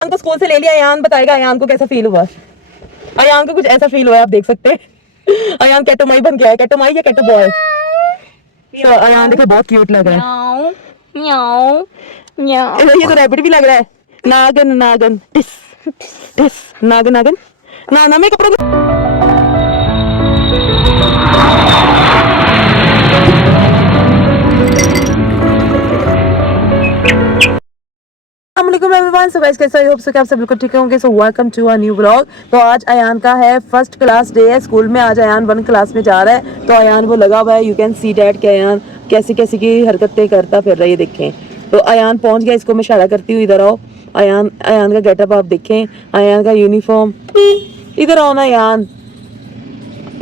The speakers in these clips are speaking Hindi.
अयान को स्कूल से ले लिया, अयान बताएगा अयान को कैसा फील हुआ। अयान को कुछ ऐसा फील हुआ है, आप देख सकते हैं। अयान कैटोमाई बन गया है, कैटोमाई या कैटो बॉय। तो अयान देखो बहुत क्यूट लग रहा है। म्याऊ म्याऊ। ये तो रैबिट भी लग रहा है। नागन नागन टिस टिस नागन नागन ना ना मैं कपड़ों को एवरीवन। सो गाइस कैसे होप सो कि आप सब बिल्कुल ठीक होंगे। So welcome to a new vlog. तो आज अयान का है फर्स्ट क्लास डे है स्कूल में। आज अयान 1 क्लास में जा रहा है। तो अयान वो लगा हुआ है, यू कैन सी डैट कि अयान कैसी कैसी की हरकतें करता फिर रहा है, ये देखें। तो अयान पहुंच गया, इसको मैं इशारा करती हूँ इधर आओ। अयान अयान का गेटअप आप देखें, अयान का यूनिफॉर्म। इधर आओ ना अयान,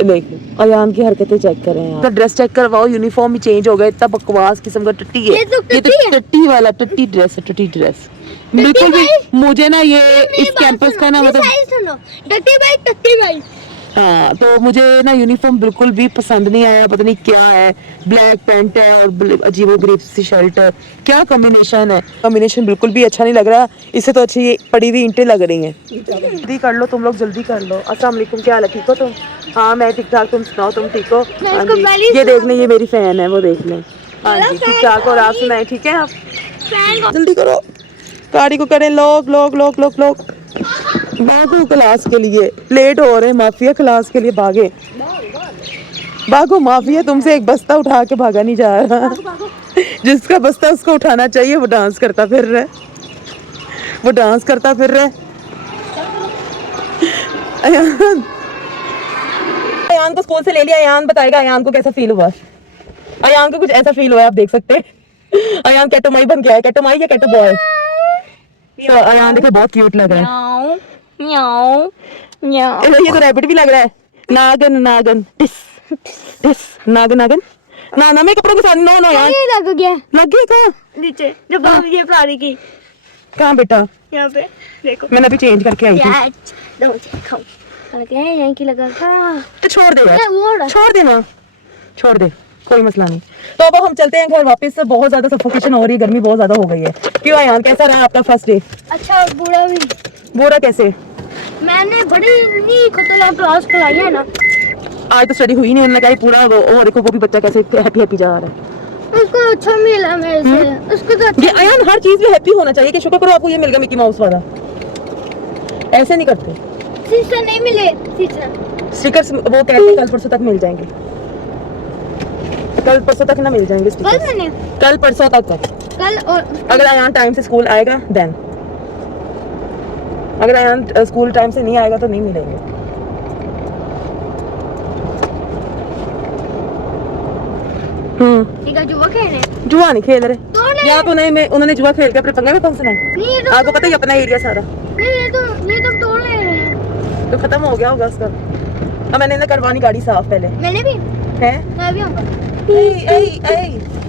देखो अयान की हरकतें चेक करें यार। ड्रेस चेक करवाओ, यूनिफॉर्म भी चेंज हो गया। इतना बकवास किस्म का टट्टी है ये तो टट्टी वाला टट्टी ड्रेस है, टट्टी ड्रेस बिल्कुल भी। मुझे ना ये इस कैंपस का ना मतलब हाँ, तो मुझे ना यूनिफॉर्म बिल्कुल भी पसंद नहीं आया। पता नहीं क्या है, ब्लैक पैंट है और अजीबोगरीब सी शर्ट है। क्या कॉम्बिनेशन है, कॉम्बिनेशन बिल्कुल भी अच्छा नहीं लग रहा। इससे तो अच्छी ये पड़ी हुई ईंटें लग रही हैं। जल्दी कर लो तुम लोग, जल्दी कर लो। अस्सलाम वालेकुम, क्या हाल है, ठीक हो तुम? हाँ मैं ठीक ठाक, तुम सुनाओ तुम ठीक हो? हाँ जी, ये देख लें, ये मेरी फैन है, वो देख लें। हाँ जी ठीक ठाक, और आप सुनाए ठीक है आप? जल्दी करो, गाड़ी को करें लोग लोग लोग लोग लोग। भागो क्लास के लिए, लेट हो रहे हैं। माफिया क्लास के लिए भागे, भागो माफिया। तुमसे एक बस्ता उठा के भागा नहीं जा रहा। जिसका बस्ता उसको उठाना चाहिए, वो डांस करता फिर रहा है, वो डांस करता फिर रहा है। अयान को स्कूल से ले लिया, अयान बताएगा अयान को कैसा फील हुआ। अयान को कुछ ऐसा फील हुआ है, आप देख सकते हैं। अयान कैटोमाई बन गया है, कैटोमाई या कैटो बॉय। तो अयान देखो बहुत क्यूट लग रहा है। म्याऊ म्याऊ। ये तो रैबिट भी लग रहा है। नागन नागन टिस टिस नागन नागन ना ना मैं कपड़ों के साथ नो नो यार। ये लग गया लग गया कहाँ? नीचे जब ये प्लारी की कहाँ बेटा? यहाँ पे देखो, मैंने अभी चेंज करके आई थी। यहीं की लगा था। तो छोड़ दे यार, वो छोड़ दे ना, छोड़ दे, कोई मसला नहीं। तो अब हम चलते हैं घर वापस। बहुत ज्यादा सफोकेशन हो रही है, गर्मी बहुत ज्यादा हो गई है। क्यों अयान, कैसा रहा आपका फर्स्ट डे? अच्छा बुरा भी। बुरा कैसे? मैंने बड़ी खतरनाक क्लास कराई है ना। आज तो स्टडी हुई नहीं, उन्होंने कहा पूरा वो देखो वो भी बच्चा कैसे हैप्पी हैप्पी जा रहा है। उसको अच्छा मिला मेरे से, उसको तो अच्छा। ये अयान हर चीज में हैप्पी होना चाहिए कि शुक्र करो आपको ये मिल गया मिकी माउस वाला। ऐसे नहीं करते। स्टिकर नहीं मिले, स्टिकर स्टिकर्स वो कहते हैं कल परसों तक मिल जाएंगे, कल परसों तक ना मिल जाएंगे कल मैंने कल परसों तक। कल और अगर अयान टाइम से स्कूल आएगा देन, अगर अयान स्कूल टाइम से नहीं आएगा तो नहीं मिलेंगे। ठीक है, जुआ खेलने जुआ नहीं खेल रहे यहाँ पे। उन्होंने जुआ खेल के अपने पंगे में फंसना है। तो आपको पता है अपना एरिया सारा नहीं, ये तो तोड़ ले रहे हैं। तो खत्म हो गया होगा उसका। अब मैंने ना करवानी गाड़ी साफ पहले मैंने भी है। मैं भी आऊंगा।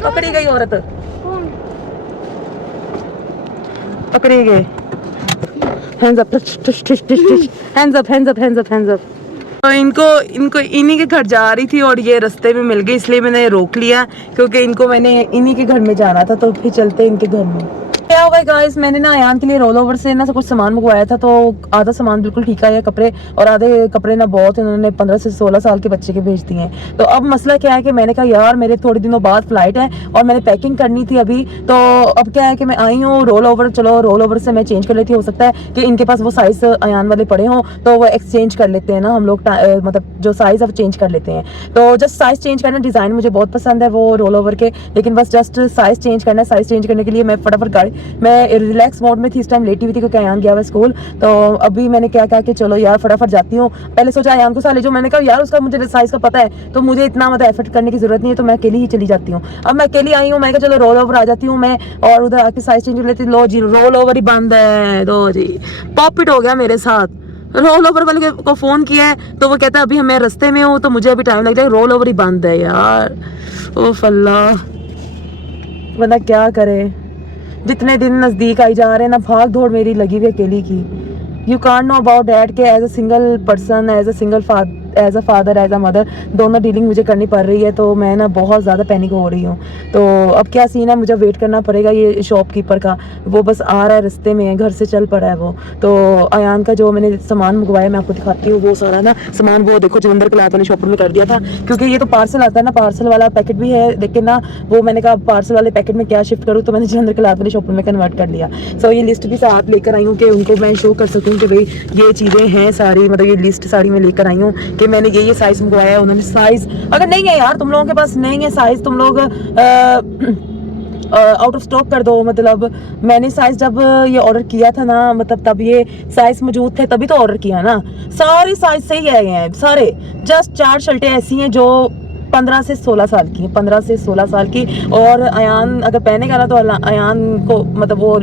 पकड़ी गई औरत, कौन? पकड़ी गए। Hands up, hands up, hands up, hands up, hands up. तो इनको इन्हीं के घर जा रही थी और ये रास्ते में मिल गई, इसलिए मैंने रोक लिया क्योंकि इनको मैंने इन्हीं के घर में जाना था। तो फिर चलते इनके घर में। क्या हुआ गाइस, मैंने ना अयान के लिए रोल ओवर से ना कुछ सामान मंगवाया था। तो आधा सामान बिल्कुल ठीक आया कपड़े, और आधे कपड़े ना बहुत इन्होंने 15 से 16 साल के बच्चे के भेज दिए हैं। तो अब मसला क्या है कि मैंने कहा यार मेरे थोड़े दिनों बाद फ्लाइट है और मैंने पैकिंग करनी थी अभी। तो अब क्या है कि मैं आई हूँ रोल ओवर, चलो रोल ओवर से मैं चेंज कर लेती हूँ। हो सकता है कि इनके पास वो साइज अयान वाले पड़े हों तो वो एक्सचेंज कर लेते हैं ना हम लोग, मतलब जो साइज अब चेंज कर लेते हैं। तो जस्ट साइज चेंज करना, डिजाइन मुझे बहुत पसंद है वो रोल ओवर के, लेकिन बस जस्ट साइज चेंज करना है। साइज चेंज करने के लिए मैं फटाफट गाड़ी, मैं रिलैक्स मोड में थी इस टाइम, लेटी हुई थी क्योंकि अयान गया हुआ स्कूल। तो अभी मैंने क्या कहा कि चलो यार फटाफट जाती हूँ। पहले सोचा अयान को साथ ले जाऊँ, मैंने कहा यार उसका मुझे साइज का पता है तो मुझे इतना मतलब एफर्ट करने की जरूरत नहीं है, तो मैं अकेली ही चली जाती हूँ। अब मैं अकेली आई हूँ, मैं कहा चलो रोल ओवर आ जाती हूँ मैं, और उधर आके साइज चेंज कर लेती हूँ। लो जी रोल ओवर ही बंद है, दो जी पॉपिट हो गया मेरे साथ। रोल ओवर वाले को फोन किया है तो वो कहता है अभी मैं रास्ते में हूँ तो मुझे अभी टाइम लग जाएगा, रोल ओवर ही बंद है यार। ओ फल्ला, बंदा क्या करे। जितने दिन नजदीक आई जा रहे हैं ना, भाग दौड़ मेरी लगी हुई अकेली की। You can't know about that के as a single person, as a single as a father as a mother दोनों डीलिंग मुझे करनी पड़ रही है, तो मैं ना बहुत ज़्यादा पैनिक हो रही हूँ। तो अब क्या सीन है, मुझे वेट करना पड़ेगा ये शॉपकीपर का, वो बस आ रहा है, रास्ते में है, घर से चल पड़ा है वो। तो अयान का जो मैंने सामान मंगवाया मैं आपको दिखाती हूँ, वो सारा ना सामान वो देखो जलंधर क्लॉथ वाले शॉप में कर दिया था, क्योंकि ये तो पार्सल आता है ना, पार्सल वाला पैकेट भी है, लेकिन ना वो मैंने कहा पार्सल वाले पैकेट में क्या शिफ्ट करूँ, तो मैंने जलंधर क्लॉथ वाले शॉप में कन्वर्ट कर लिया। सो ये लिस्ट भी साथ लेकर आई हूँ कि उनको मैं शो कर सकूँ कि भाई ये चीज़ें हैं सारी, मतलब ये लिस्ट सारी मैं लेकर आई हूँ कि मैंने ये साइज़ मंगवाया है। उन्होंने साइज़ अगर नहीं है यार, तुम लोगों के पास नहीं है साइज़, तुम लोग आउट ऑफ स्टॉक कर दो। मतलब मैंने साइज जब ये ऑर्डर किया था ना, मतलब तब ये साइज मौजूद थे, तभी तो ऑर्डर किया ना। सारे साइज सही आए हैं सारे, जस्ट 4 शर्टें ऐसी हैं जो 15 से 16 साल की, 15 से 16 साल की, और अयान अगर पहनेगा ना तो अयान को मतलब वो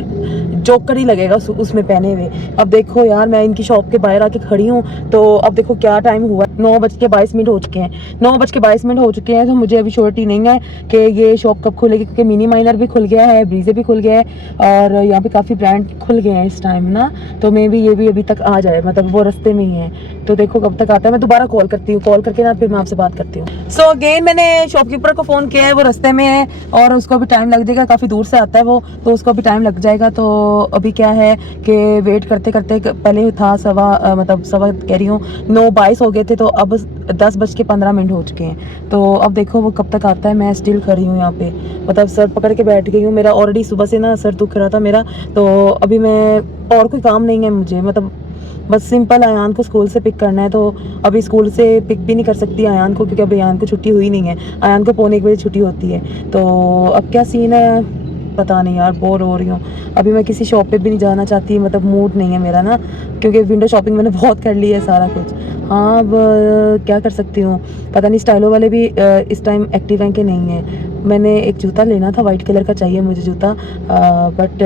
जोकर ही लगेगा उसमें पहने हुए। अब देखो यार, मैं इनकी शॉप के बाहर आके खड़ी हूँ, तो अब देखो क्या टाइम हुआ, 9:22 हो चुके हैं, 9:22 हो चुके हैं। तो मुझे अभी श्योरिटी नहीं है कि ये शॉप कब खुलेगी, क्योंकि मिनी माइनर भी खुल गया है, ब्रीजे भी खुल गया है, और यहाँ पे काफ़ी ब्रांड खुल गए हैं इस टाइम ना। तो मे भी ये भी अभी तक आ जाए, मतलब वो रास्ते में ही है, तो देखो कब तक आता है। मैं दोबारा कॉल करती हूँ, कॉल करके ना फिर मैं आपसे बात करती हूँ। सो अगेन मैंने शॉपकीपर को फ़ोन किया है, वो रास्ते में है और उसको भी टाइम लग जाएगा, काफ़ी दूर से आता है वो, तो उसको भी टाइम लग जाएगा। तो अभी क्या है कि वेट करते करते पहले था सवा कह रही हूँ 9:22 हो गए थे, तो अब 10:15 हो चुके हैं। तो अब देखो वो कब तक आता है। मैं स्टिल खड़ी हूँ यहाँ पे, मतलब सर पकड़ के बैठ गई हूँ, मेरा ऑलरेडी सुबह से ना सर दुख रहा था मेरा, तो अभी मैं और कोई काम नहीं है मुझे, मतलब बस सिंपल अयान को स्कूल से पिक करना है। तो अभी स्कूल से पिक भी नहीं कर सकती अयान को, क्योंकि अभी अयान को छुट्टी हुई नहीं है, अयान को 1:45 छुट्टी होती है। तो अब क्या सीन है पता नहीं यार, बोर हो रही हूँ। अभी मैं किसी शॉप पे भी नहीं जाना चाहती, मतलब मूड नहीं है मेरा ना, क्योंकि विंडो शॉपिंग मैंने बहुत कर ली है सारा कुछ। हाँ अब क्या कर सकती हूँ, पता नहीं स्टाइलो वाले भी इस टाइम एक्टिव हैं कि नहीं है। मैंने एक जूता लेना था, वाइट कलर का चाहिए मुझे जूता, बट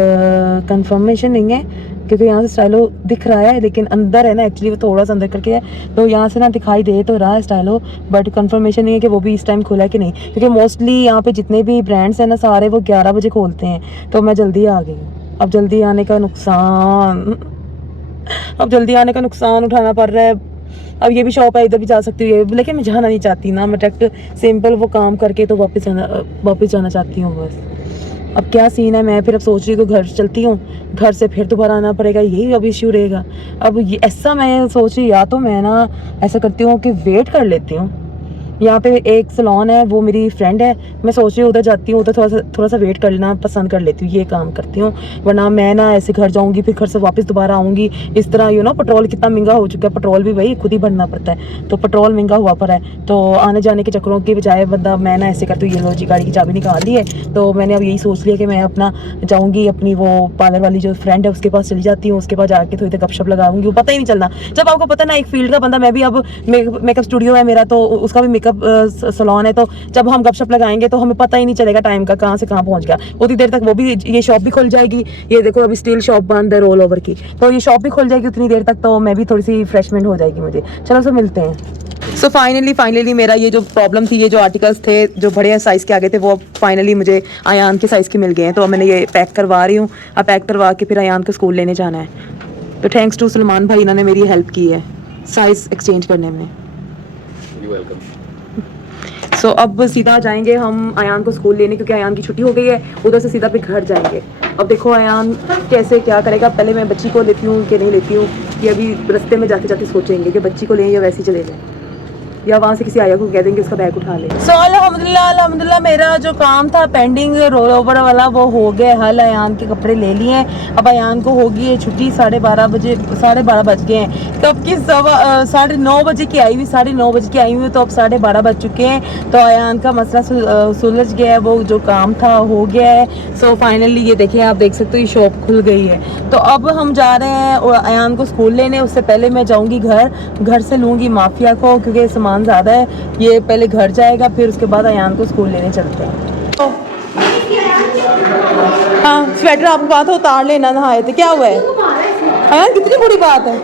कंफर्मेशन नहीं है, क्योंकि यहाँ से स्टाइलो दिख रहा है, लेकिन अंदर है ना, एक्चुअली वो थोड़ा सा अंदर करके है, तो यहाँ से ना दिखाई दे तो रहा है स्टाइलो, बट कंफर्मेशन नहीं है कि वो भी इस टाइम खुला है कि नहीं, क्योंकि मोस्टली यहाँ पे जितने भी ब्रांड्स हैं ना सारे वो 11 बजे खोलते हैं। तो मैं जल्दी आ गई हूँ, अब जल्दी आने का नुकसान उठाना पड़ रहा है। अब ये भी शॉप है, इधर भी जा सकती हूँ, लेकिन मैं जाना नहीं चाहती ना, मैं डायरेक्ट सिंपल वो काम करके तो वापस जाना चाहती हूँ बस। अब क्या सीन है, मैं फिर अब सोच रही हूँ घर चलती हूँ, घर से फिर दोबारा आना पड़ेगा, यही अब इश्यू रहेगा। अब ये ऐसा मैं सोच रही, या तो मैं ना ऐसा करती हूँ कि वेट कर लेती हूँ, यहाँ पे एक सलोन है, वो मेरी फ्रेंड है, मैं सोच रही हूँ उधर जाती हूँ, उधर थोड़ा सा वेट कर लेना पसंद कर लेती हूँ, ये काम करती हूँ। वरना मैं ना ऐसे घर जाऊँगी फिर घर से वापस दोबारा आऊँगी इस तरह, पेट्रोल कितना महंगा हो चुका है, पेट्रोल भी भाई खुद ही भरना पड़ता है, तो पेट्रोल महंगा हुआ पर है। तो आने जाने के चक्करों की बजाय बंदा, मैं ना ऐसे करती हूँ, ये लो जी गाड़ी की चाबी निकाल ली है, तो मैंने अब यही सोच लिया कि मैं अपना जाऊँगी अपनी वो पार्लर वाली जो फ्रेंड है उसके पास चली जाती हूँ, उसके पास जाके थोड़ी देर गपशप लगाऊंगी, वो पता ही नहीं चलना। जब आपको पता ना एक फील्ड का बंदा, मैं भी अब मेकअप स्टूडियो है मेरा, तो उसका भी मेकअप सलोन है, तो जब हम गपशप लगाएंगे तो हमें पता ही नहीं चलेगा टाइम का, कहाँ से कहाँ पहुंच गया। उतनी देर तक वो भी, ये शॉप भी खुल जाएगी, ये देखो अभी स्टील शॉप बंद है रोल ओवर की, तो ये शॉप भी खुल जाएगी उतनी देर तक, तो मैं भी थोड़ी सी रिफ्रेशमेंट हो जाएगी मुझे। चलो सो मिलते हैं। सो फाइनली मेरा ये जो प्रॉब्लम थी, ये जो आर्टिकल्स थे जो बड़े साइज़ के आगे थे, वो फाइनली मुझे अयान के साइज़ के मिल गए हैं, तो मैंने ये पैक करवा रही हूँ। अब पैक करवा के फिर अयान को स्कूल लेने जाना है। तो थैंक्स टू सलमान भाई, इन्होंने मेरी हेल्प की है साइज़ एक्सचेंज करने में। सो अब सीधा जाएंगे हम अयान को स्कूल लेने, क्योंकि अयान की छुट्टी हो गई है, उधर से सीधा फिर घर जाएंगे। अब देखो अयान कैसे क्या करेगा, पहले मैं बच्ची को लेती हूँ कि नहीं लेती हूँ, कि अभी रास्ते में जाते जाते सोचेंगे कि बच्ची को लें या वैसे ही चले जाएं, या वहाँ से किसी आया को कह देंगे उसका बैग उठा ले। सो अल्हम्दुलिल्लाह मेरा जो काम था पेंडिंग रोल ओवर वाला वो हो गया हल। अयान के कपड़े ले लिए हैं, अब अयान को होगी है छुट्टी, 12:30 बज गए हैं, तो अब की 9:30 बजे की आई हुई, 9:30 बजे की आई हुई, तो अब 12:30 बज चुके हैं। तो अयान का मसला सुलझ गया है, वो जो काम था हो गया है। सो फाइनली ये देखिए, आप देख सकते हो ये शॉप खुल गई है। तो अब हम जा रहे हैं अयान को स्कूल लेने, उससे पहले मैं जाऊँगी घर से लूँगी माफिया को, क्योंकि सामान ज़्यादा है, ये पहले घर जाएगा फिर उसके बाद अयान को स्कूल लेने चलते हैं। तो हाँ, स्वेटर आपको बात हो उतार लेना, नहाए थे, क्या हुआ है अयान, कितनी बुरी बात है।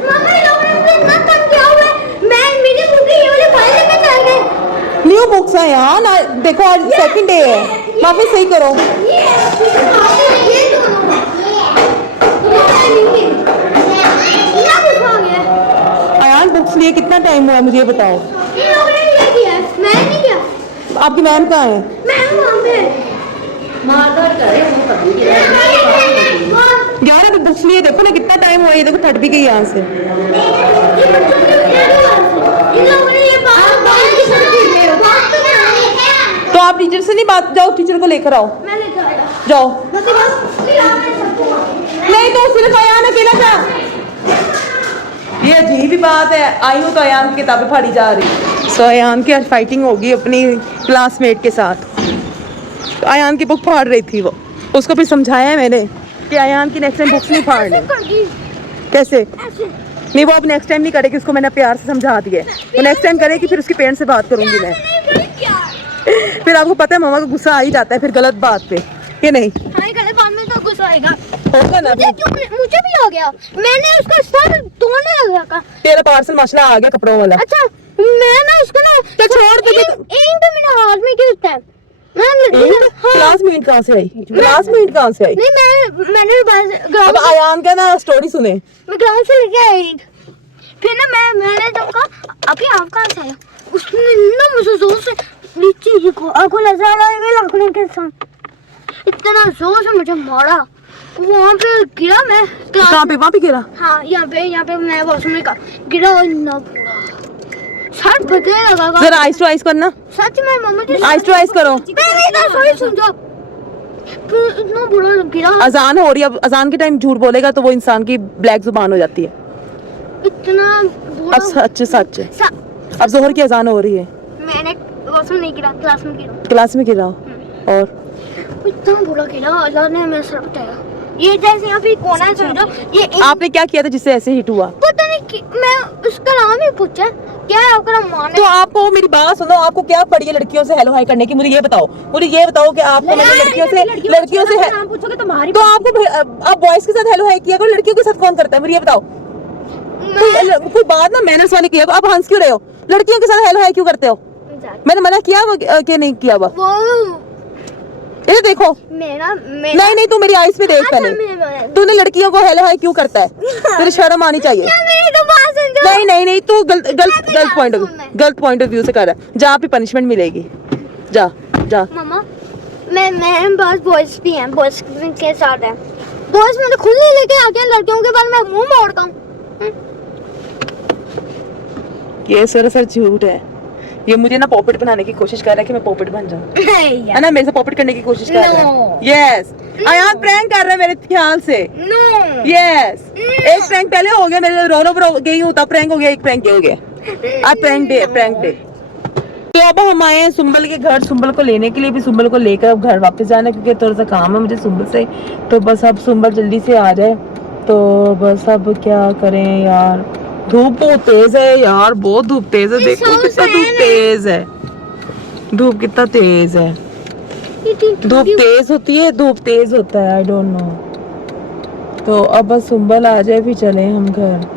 न्यू बुक्स है यार, देखो आज सेकंड डे है, वापस सही करो। अयान बुक्स लिए कितना कितना टाइम हुआ मुझे ये बताओ। इन लोगों ने ये किया है, मैंने नहीं किया। आपकी मैम कहाँ है? मैम वहाँ पे मारदार करे वो कभी की 11 तो बुक्स लिए देखो ना कितना टाइम हुआ, ये देखो थट भी गई यहाँ से। इन लोगों ने ये बात की सर बात तो बनानी है। तो आप टीचर से नहीं बात, जाओ टीचर को लेकर आओ, मैं लेकर आया जाओ। नहीं नहीं तो सिर्फ अयान अकेला था। ये अजीब ही बात है, आई हूँ तो अयान की किताबें फाड़ी जा रही। सो अयान की आज फाइटिंग होगी अपनी क्लासमेट के साथ। तो अयान की बुक फाड़ रही थी वो, उसको भी समझाया है मैंने कि अयान की नेक्स्ट टाइम बुक्स नहीं फाड़नी। कैसे? नहीं वो अब नेक्स्ट टाइम नहीं करेगी, उसको मैंने प्यार से समझा दिया है। वो नेक्स्ट टाइम करेगी फिर उसके पेरेंट्स से बात करूंगी मैं। फिर आपको पता है मामा को गुस्सा आ ही जाता है फिर गलत बात पे, कि नहीं? हाँ गलत बात में तो गुस्सा आएगा। होगा ना। मुझे भी आ गया, मैंने उसका सर तोड़ने लगा था। तेरा पार्सल माशाल्लाह आ गया कपड़ों वाला। अच्छा मैं ना उसको ना तो छोड़ दे। एक तो मेरा हाथ में गिरता है। क्लासमेट कहाँ से आई? क्लासमेट कहाँ से आई? नहीं मैंने अब ग्राउंड अयान का ना स्टोरी सुने। मैं ग्राउंड से लेके आई। फिर ना मैंने जब कहा अभी आप कहाँ से आए, उसने ना मुझे जोर से नीचे को आंखों नजर आएगा लाखों के साथ, इतना जोर से मुझे मारा। वहाँ पे गिरा मैं। कहाँ पे? वहाँ पे गिरा? हाँ यहाँ पे मैं वॉशरूम में गिरा और ना पूरा सर बदले लगा। जरा आइस टू आइस करना। सच में मम्मा जी आइस टू आइस करो। सॉरी सुन जाओ। फिर इतना बुरा गिरा। अजान हो रही है, अब अजान के टाइम झूठ बोलेगा तो वो इंसान की ब्लैक जुबान हो जाती है। इतना बुरा। अब सच है। अब जोहर की अजान हो रही है। मैंने वॉशरूम नहीं गिरा, क्लास में गिरा। क्लास में गिरा और इतना बुरा गिरा, अल्लाह ने मेरा सर उठाया। ये जैसे यहाँ पे कोना है समझो, ये आपने क्या किया था जिससे ऐसे हिट हुआ? पता नहीं मैं उसका नाम ही पूछा क्या है आपका नाम मान तो आपको मेरी बात सुनो, आपको क्या पड़ी है लड़कियों से हेलो हाई करने की? मुझे ये बताओ कि आपको मैंने लड़कियों से नाम पूछोगे तुम्हारी तो आपको आप बॉयज के साथ हेलो हाई किया करो, लड़कियों के साथ कौन करता है? मुझे ये बताओ। कोई बात ना मैनर्स वाली किया, आप हंस क्यों रहे हो? लड़कियों के साथ हेलो हाई क्यों करते हो? मैंने मना किया कि नहीं किया? वो ये देखो नहीं तू मेरी आईज में देख पहले, तूने लड़कियों को हेलो हाई क्यों करता है? तेरी शर्म आनी चाहिए। नहीं तू गलत पॉइंट ऑफ व्यू से कर रहा है। जा पे पनिशमेंट मिलेगी, जा। मम्मा मैं बस बॉयज भी हैं, बॉयज के साथ हैं। बॉयज मैंने खुद ही लेके आ गया, लड़कियों के बारे में मुंह मोड़ता हूँ। ये सरासर झूठ है। ये मुझे ना पॉपेट बनाने की कोशिश कर रहा है कि मैं पॉपेट बन जाऊं, है ना? मेरे से पॉपेट करने की कोशिश कर रहा है। यस अयान प्रैंक कर रहा है मेरे ख्याल से। यस एक प्रैंक पहले हो गया, मेरे रोल ओवर गई हूं तब प्रैंक हो गया, एक प्रैंक ये हो गया। आज प्रैंक डे। तो अब हम आए हैं सुंबल के घर, सुंबल को लेने के लिए, भी सुंबल को लेकर अब घर वापस जाना क्योंकि थोड़ा सा काम है मुझे सुंबल से। तो बस अब सुंबल जल्दी से आ जाए तो बस अब क्या करें यार। धूप बहुत तेज है यार, बहुत धूप तेज है। देखो कितना धूप तेज है, धूप कितना तेज है। धूप तेज होती है, धूप तेज होता है, आई डोंट नो। तो अब बस सुंबल आ जाए फिर चले हम घर,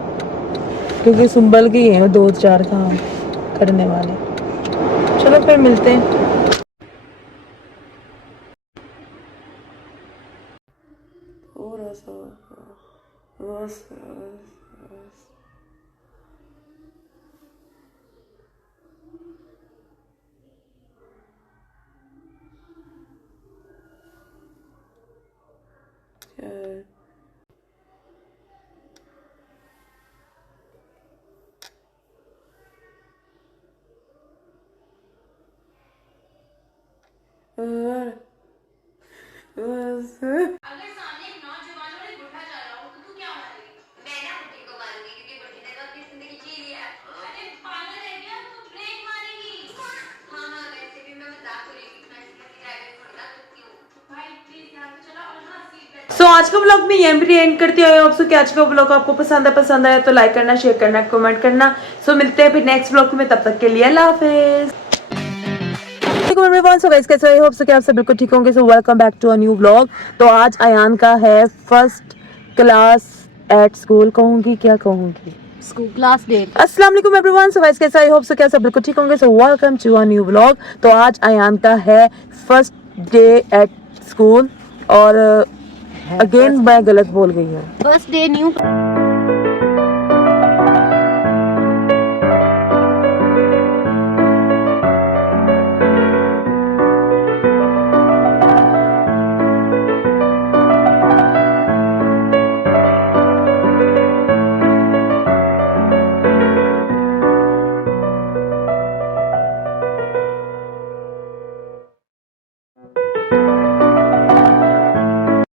क्योंकि सुंबल के ही हैं 2-4 काम करने वाले। चलो फिर मिलते हैं। अगर सामने एक नौजवान और एक बुढ़ा जा रहा हो तो तू क्या मारेगी? मैं ना बुढ़े को मारूंगी क्योंकि बुढ़े ने तो अपनी जिंदगी जी ली है। अरे पागल है क्या तू? ब्रेक मारेगी। हाँ वैसे भी मैं मजाक कर रही थी, मैं इसलिए ड्राइविंग थोड़ी ना करती हूँ। भाई प्लीज यहाँ से चला और हाँ सीट बेल्ट। सो आज का ब्लॉग में यहीं पे एंड करती हूँ। आप कि आज का ब्लॉग आपको पसंद आया तो लाइक करना, शेयर करना, कमेंट करना। सो मिलते हैं फिर नेक्स्ट ब्लॉग में, तब तक के लिए अल्लाह हाफिज। So guys, कैसे हो? कि आप सब बिल्कुल ठीक होंगे। So welcome back to a new vlog. तो आज अयान का है फर्स्ट क्लास एट स्कूल, कहूंगी क्या कहूंगी, स्कूल क्लास डे। अस्सलाम वालेकुम एवरीवन। सो गाइस कैसे आई होप सो क्या सब बिल्कुल ठीक होंगे। So welcome to a new vlog. तो आज अयान का है फर्स्ट डे एट स्कूल और अगेन मैं गलत बोल गई हूँ। First day new